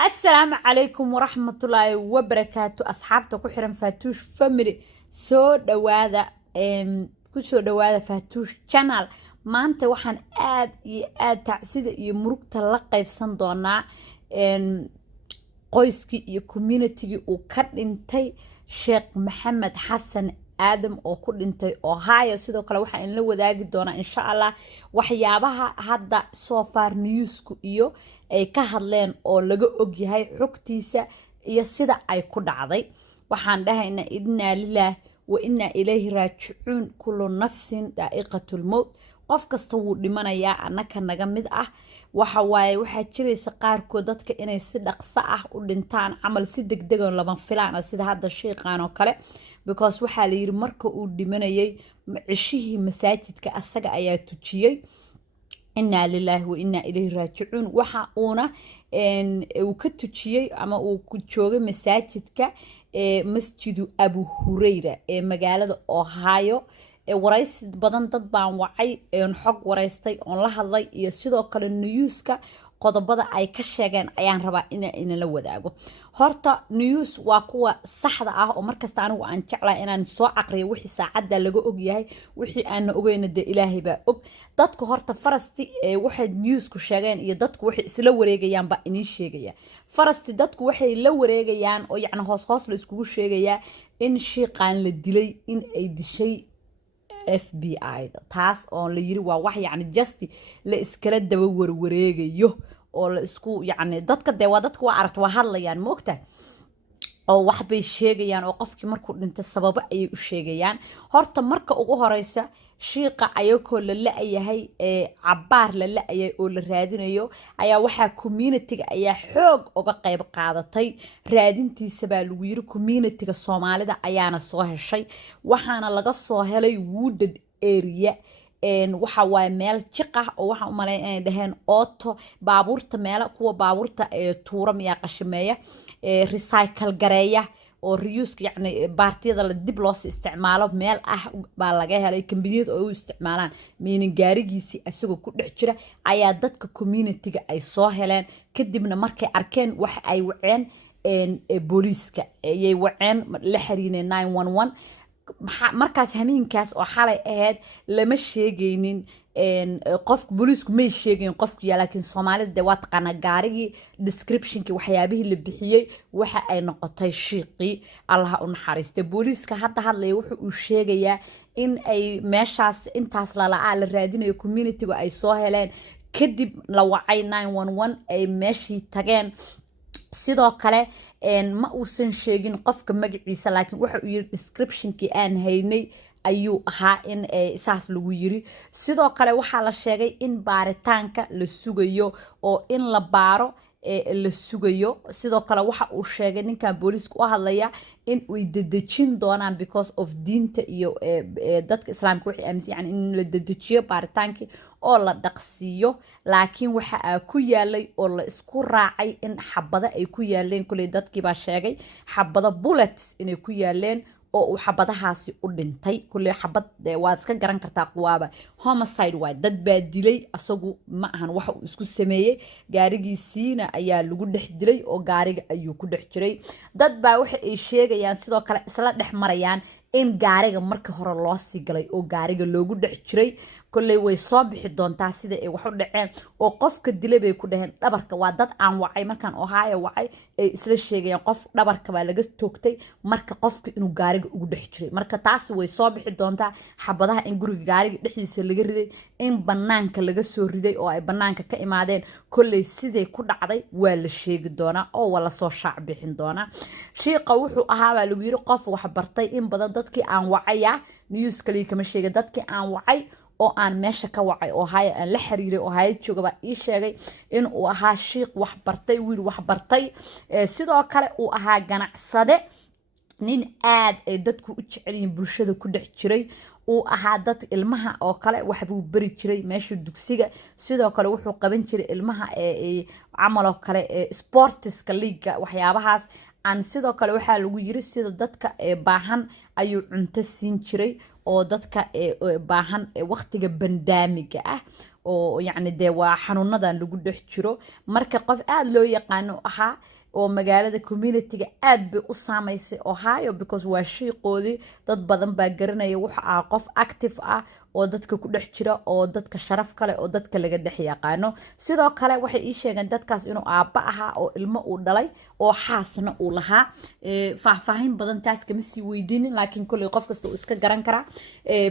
السلام عليكم ورحمة الله وبركاته أصحابتا كحرم فاتوش فاميلي سو دوادا كسو دوادا فاتوش channel maanta waxaan aad iyo aad tacsida iyo murugta la qaybsan doonaa qoyskii iyo community-gii uu ka dhintay Sheekh Maxamed Xasan Aadam oo ku dhintay Ohio sidoo kale waxa in la wadaagi doona insha Allah waxyaabaha hadda so far newsku iyo ay ka hadleen oo laga og yahay xogtiisa iyo sida ay ku dhacday waxaan dhahaynaa inna lillahi wa inna ilayhi raaji'uun kullu nafsin da'iqatul maut qof kasta wuu dhimanayaa annaka naga mid ah waxa waaye waxa jiraysa qaarkood dadka inay si dhaqso ah u dhintaan amal si degdeg ah lama filaan sida hadda sheeqan oo kale because waxa la yiri marka uu dhimanayay cishihii masaajidka asaga ayaa tujiyay inna lillahi wa inna ilayhi raaji'uun waxa uuna uu ka tujiyay ama uu ku joogay masaajidka masjidu Abu Hurayra ee magaalada Ohio waraysi badan dad baan wacay xog waraystay oo la hadlay iyo sidoo kale newska qodobada ay ka sheegeen ayaan rabaa in la wadaago horta news waa kuwa saxda ah oo markasta anigu aan jeclaa inaan soo aqriyo wixii saacada laga og yahay wixii aan ogeyn de Ilaahay baa og dadku horta farasti waxay newsku sheegeen iyo dadku waxay isla wareegayaan ba inii sheegaya farasti dadku waxay la wareegayaan oo yacni hoos la iskugu sheegaya in sheeqan la dilay in ay dishay FBI taas oo la yiri waa wax yacni justi la iskala daba warwareegayo oo la isku yacni dadka waa aragta waa hadlayaan moogta oo wax bay sheegayaan oo qofkii markuu dhintay sababo ay u sheegayaan horta marka ugu horeysa sheeqa ayagoo la la'yahay cabaar la la'yay oo la raadinayo ayaa waxa community-ga ayaa xoog uga qayb qaadatay raadintiisa baa lagu yiri community-ga Soomaalida ayaana soo heshay waxaana laga soo helay wooded area waxa waay meel jiq ah oo waxa u maleyn inay dhaheen auto baabuurta meel kuwa baabuurta tuura miya qashimeeya recycle gareeya oo reuse yacni baartiyada la dib loo isticmaalo meel ah baa laga helay kambaniyada oo u isticmaalaan meaning gaarigiisi asagoo ku dhex jira ayaa dadka community-ga ay soo heleen kadibna markay arkeen wax ay waceen booliiska ayay waceen la xiriireen 911 markaas hamiinkaas oo xalay ahayd lama sheegaynin qof booliisku may sheegayn qofku yaa laakiin Soomaalida waa taqana gaarigi descriptionki waxyaabihii la bixiyay waxa ay noqotay sheeqi Allah u naxariistay booliiska hadda wuxuu uu sheegayaa in ay meeshaas intaas la raadinayo community-ga ay soo heleen kadib la wacay 911 ay meeshii tageen sidoo kale ma uusan sheegin qofka magaciisa laakiin waxa uu yiri descriptionkii aan haynay ayuu ahaa in isaas lagu yiri sidoo kale waxa la sheegay in baaritaanka la sugayo oo in la baaro la sugayo sidoo kale waxa uu sheegay ninkan booliisku u hadlaya in ay dadajin doonaan because of diinta iyo dadka islaamka wixii aaminsan yani in la dadajiyo baaritaankii oo la dhaqsiyo laakiin waxa ku yaalay oo la isku raacay in xabada ay ku yaaleen kulay dadkii baa sheegay xabada bullets inay ku yaaleen oo uu xabadahaasi u dhintay kulay xabad waad iska garan kartaa quwaaba homicide waa dad baa dilay asagu ma ahan waxa uu isku sameeyay gaarigiisiina ayaa lagu dhex dilay oo gaariga ayuu ku dhex jiray dad baa waxa ay sheegayaan sidoo kale isla dhex marayaan in gaariga markii hore loo sii galay oo gaariga loogu dhex jiray kulay way soo bixi doontaa sida ay wax u dhaceen oo qofka dilay bay ku dhaheen dhabarka waa dad aan wacay markaan Ohio wacay ay isla sheegayaan qof dhabarka baa laga toogtay marka qofka inuu gaariga ugu dhex jiray marka taas way soo bixi doontaa xabadaha in guriga gaariga dhexdiisa laga riday in banaanka laga soo riday oo ay banaanka ka imaadeen kulay sidee ku dhacday waa la sheegi doonaa oo wala soo shaac bixin doonaa sheeqa wuxuu ahaa baa lagu yiri qof wax bartay in badan dadkii aan wacaya news kaliya kama sheega dadkii aan wacay oo aan meesha ka wacay oo aan la xiriiray oo hay jooga baa ii sheegay in uu ahaa sheeq wax bartay wiil wax bartay sidoo kale uu ahaa ganacsade nin aad ay dadku u jecel yihiin bulshada ku dhex jiray uu ahaa dad ilmaha oo kale wax buu bari jiray meesha dugsiga sidoo kale wuxuu qaban jiray ilmaha camal oo kale sportiska liiga waxyaabahaas aan sidoo kale waxa lagu yiri sida dadka baahan ayuu cunto siin jiray oo dadka baahan waqtiga bandaamiga ah oo yacni dee waa xanuunadan lagu dhex jiro marka qof aad loo yaqaano ahaa oo magaalada communityga aad bay u saamaysay Ohio because waa shiiqoodii dad badan baa garanaya waxa ah qof active ah oo dadka ku dhex jira oo dadka sharaf kale oo dadka laga dhex yaqaano sidoo kale waxay ii sheegeen dadkaas inuu aabba ahaa oo ilmo uu dhalay oo xaasna uu lahaa faahfaahin badan taas kama sii weydiinin laakiin kulli qof kasta uu iska garan karaa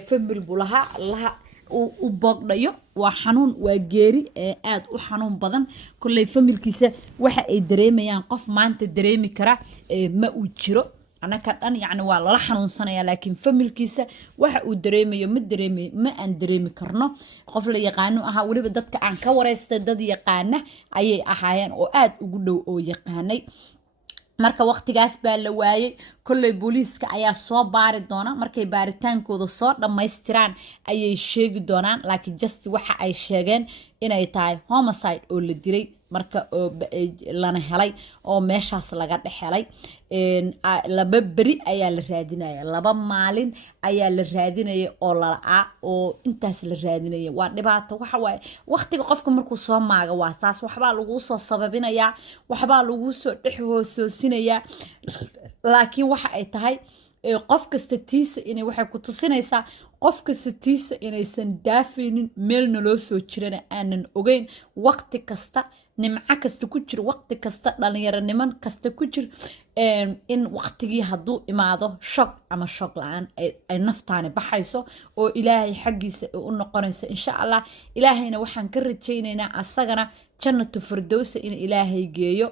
family buu lahaa u boogdhayo waa xanuun waa geeri aad u xanuun badan kulley familkiisa waxa ay dareemayaan qof maanta dareemi kara ma uu jiro anaka dhan yacni waa lala xanuunsanaya laakiin familkiisa waxa uu dareemayo ma aan dareemi karno qof la yaqaano ahaa weliba dadka aan ka wareystay dad yaqaana ayay ahaayeen oo aad ugu dhow oo yaqaanay marka waqtigaas baa la waayay kulley booliiska ayaa soo baari doona markay baaritaankooda soo dhammaystiraan ayay sheegi doonaan laakiin just waxa ay sheegeen inay tahay homicide oo la dilay marka lana helay oo meeshaas laga dhex helay laba beri ayaa la raadinaya laba maalin ayaa la raadinaya oo lala'aa oo intaas la raadinaya waa dhibaato waxa waaye waqtiga qofka markuu soo maaga waa taas waxbaa laguu soo sababinayaa waxbaa laguu soo dhex hoosoosinaya laakiin waxa ay tahay qof kasta tiisa inay waxay ku tusinaysaa qof kasta tiisa inaysan daafaynin meelna loo soo jirana aanan ogeyn waqti kasta nimco kasta ku jir waqti kasta dhallinyaroniman kasta ku jir in waqtigii hadduu imaado shoog ama shoog la-aan ay naftaani baxayso oo ilaahay xaggiisa ay u noqonaysa insha allah ilaahayna waxaan ka rajaynaynaa asagana jannatu firdowsa in ilaahay geeyo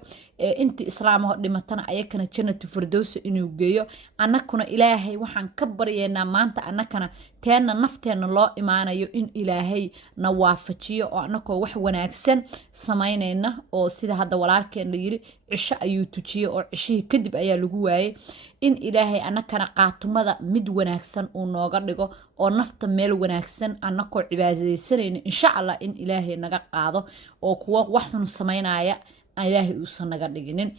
intii islaamaho dhimatana ayakana jannatu firdowsa inuu geeyo annakuna ilaahay waxaan ka baryeynaa maanta annakana teenna nafteenna loo imaanayo in ilaahay na waafajiyo oo annakoo wax wanaagsan samaynayna oo sida hadda walaalkeen la yiri cisho ayuu tujiyey oo cishihii kadib ayaa lagu waayey in ilaahay annakana qaatumada mid wanaagsan uu nooga dhigo oo nafta meel wanaagsan annakoo cibaadaysanayna insha allah in ilaahay naga qaado oo kuwa wax xun samaynaya ilaahay uusan naga dhiginin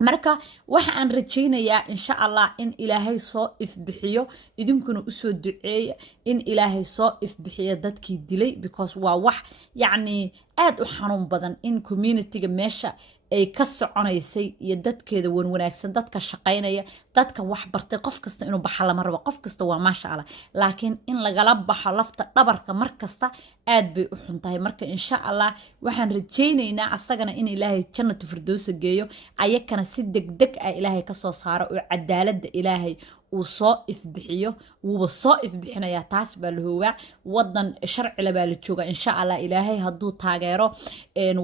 marka waxa aan rajaynayaa insha allah in ilaahay soo ifbixiyo idinkuna usoo duceeya in ilaahay soo ifbixiyo dadkii dilay because waa wax yacni aad u xanuun badan in communityga meesha ay ka soconaysay iyo dadkeeda wanaagsan dadka shaqaynaya dadka wax bartay qof kasta inuu baxa lama rabo qof kasta waa maasha allah laakiin in lagala baxo lafta dhabarka mar kasta aad bay u xun tahay marka insha allah waxaan rajaynaynaa asagana in ilaahay jannatu firdowsa geeyo ayakana si degdeg ah ilaahay ka soo saaro oo cadaaladda ilaahay uu soo ifbixiyo wuuba soo ifbixinayaa taas baa la hoogaa wadan sharcila baa la joogaa insha allah ilaahay hadduu taageero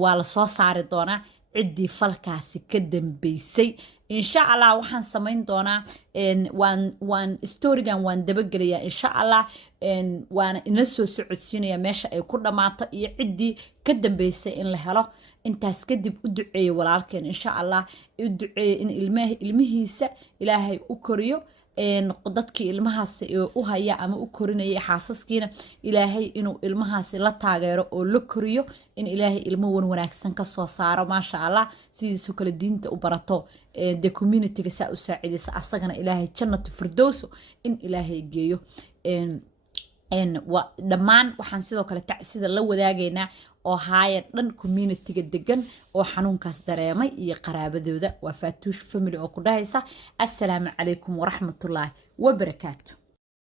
waa la soo saari doonaa ciddii falkaasi ka dambeysay insha allah waxaan samayn doonaa waan storigan waan dabagelayaa insha allah waana ina soo socodsiinaya meesha ay ku dhammaato iyo ciddii ka dambeysay in la helo intaas kadib u duceeya walaalkeen insha allah u duceeya in ilmihiisa ilaahay u koriyo dadkii ilmahaasi u haya ama u korinaya xaasaskiina ilaahay inuu ilmahaasi la taageero oo la koriyo in ilaahay ilmo wanaagsan ka soo saaro maasha allah sidiisu kale diinta u barato de communityga saa u saacidaysa asagana ilaahay jannatu firdowso in ilaahay geeyo dhammaan waxaan sidoo kale sida la wadaagaynaa oo haaya dhan communityga degan oo xanuunkaas dareemay iyo qaraabadooda waa faatuush family oo ku dhahaysa assalaamu calaykum waraxmatullaahi wabarakaatu